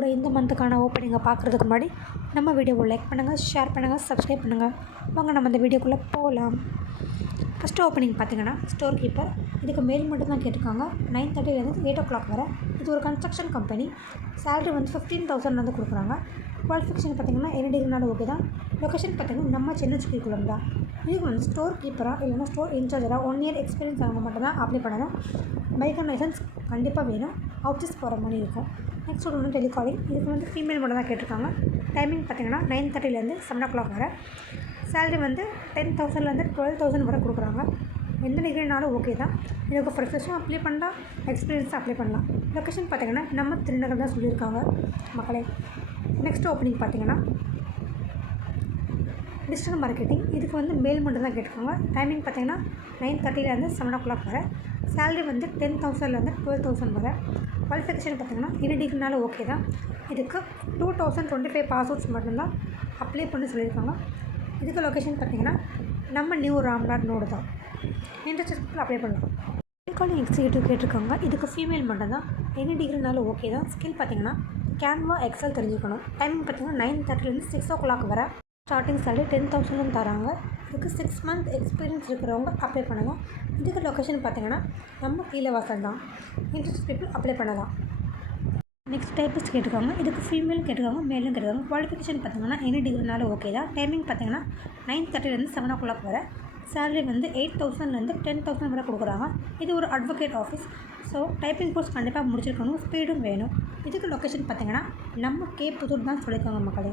இதோட இந்த மந்த்துக்கான ஓப்பனிங்கை பார்க்குறதுக்கு முன்னாடி நம்ம வீடியோவை லைக் பண்ணுங்கள் ஷேர் பண்ணுங்கள் சப்ஸ்கிரைப் பண்ணுங்கள் வாங்க நம்ம இந்த வீடியோக்குள்ளே போகலாம் ஃபஸ்ட்டு ஓப்பனிங் பார்த்தீங்கன்னா ஸ்டோர் கீப்பர் இதுக்கு மேல் மட்டும் தான் கேட்டிருக்காங்க. நைன் தேர்ட்டிலேருந்து எயிட் ஓ கிளாக் வரை இது ஒரு கன்ஸ்ட்ரக்ஷன் கம்பெனி சேலரி வந்து ஃபிஃப்டீன் தௌசண்ட் வந்து கொடுக்குறாங்க. குவாலிஃபிகேஷன் பார்த்தீங்கன்னா என்ன டிகிரினாலும் ஓகே தான். லொக்கேஷன் பார்த்தீங்கன்னா நம்ம சென்னை சுற்றிக்குள்ளம் தான். இதுக்கு வந்து ஸ்டோர் கீப்பராக இல்லைன்னா ஸ்டோர் இன்சார்ஜராக ஒன் இயர் எக்ஸ்பீரியன்ஸ் அவங்க மட்டும் தான் அப்ளை பண்ணணும். பைக் அண்ட் லைசன்ஸ் கண்டிப்பாக வேணும். ஆஃபீஸ் போகிற மாதிரி இருக்கும். நெக்ஸ்ட் ஒரு வந்து டெலிகாலிங். இதுக்கு வந்து ஃபீமேல் மட்டும் தான் கேட்டிருக்காங்க. டைமிங் பார்த்தீங்கன்னா நைன் தேர்ட்டிலேருந்து செவன் ஓ கிளாக் வரை. சேலரி வந்து டென் தௌசண்ட்லேருந்து டுவெல் தௌசண்ட் வரை கொடுக்குறாங்க. எந்த டிகிரினாலும் ஓகே தான். இதுக்கு ஃப்ரெஷர்ஸும் அப்ளை பண்ணலாம் எக்ஸ்பீரியன்ஸும் அப்ளை பண்ணலாம். லொக்கேஷன் பார்த்திங்கன்னா நம்ம திருநகர் தான் சொல்லியிருக்காங்க மக்களே. நெக்ஸ்ட் ஓப்பனிங் பார்த்தீங்கன்னா டிஜிட்டல் மார்க்கெட்டிங் இதுக்கு வந்து மேல் மட்டும் தான் கேட்டிருக்காங்க. டைமிங் பார்த்தீங்கன்னா நைன் தேர்ட்டிலேருந்து செவன் ஓ கிளாக் வர. சேலரி வந்து டென் தௌசண்ட்லேருந்து டுவெல் தௌசண்ட் வரை. குவாலிஃபிகேஷன் பார்த்தீங்கன்னா என்ன டிகிரினாலும் ஓகே தான். இதுக்கு two thousand twenty five pass outs மட்டும்தான் அப்ளை பண்ணி சொல்லியிருக்காங்க. இதுக்கு லொக்கேஷன் பார்த்தீங்கன்னா நம்ம நியூ ராம்நாட் நோடு தான். இன்ட்ரெஸ்ட் அப்ளை பண்ணலாம். காலிங் எக்ஸிக்யூட்டிவ் கேட்டிருக்காங்க. இதுக்கு ஃபீமேல் மட்டும் தான் எனி டிகிரினாலும் ஓகே தான். ஸ்கில் பார்த்தீங்கன்னா கேன்வா எக்ஸல் தெரிஞ்சுக்கணும். டைமிங் பார்த்தீங்கன்னா நைன் தேர்ட்டிலேருந்து சிக்ஸ் ஓ கிளாக் வரை ஸ்டார்டிங் சேலரி டென் தௌசண்ட்னு தராங்க. இதுக்கு சிக்ஸ் மந்த் எக்ஸ்பீரியன்ஸ் இருக்கிறவங்க அப்ளை பண்ணலாம் இதுக்கு லொக்கேஷன் பார்த்தீங்கன்னா நம்ம கீழே வாசல் தான் இன்ட்ரெஸ்ட் பீப்புள் அப்ளை பண்ணலாம். நெக்ஸ்ட் டைப்பிஸ்ட் கேட்டுக்கோங்க இதுக்கு ஃபீமேலும் கேட்டுக்கோங்க மேலும் கேட்டுக்கோங்க குவாலிஃபிகேஷன் பார்த்தீங்கன்னா எனி டிகிரினாலும் ஓகே தான். டைமிங் பார்த்தீங்கன்னா நைன் தேர்ட்டிலேருந்து செவன் ஓ கிளாக் வர. சேலரி வந்து எயிட் தௌசண்ட்லேருந்து டென் தௌசண்ட் வரை கொடுக்குறாங்க. இது ஒரு advocate office so typing course கண்டிப்பாக முடிச்சிருக்கணும். ஸ்பீடும் வேணும். இதுக்கு லொக்கேஷன் பார்த்தீங்கன்னா நம்ம கே புதூர் தான் சொல்லியிருக்காங்க மக்களே.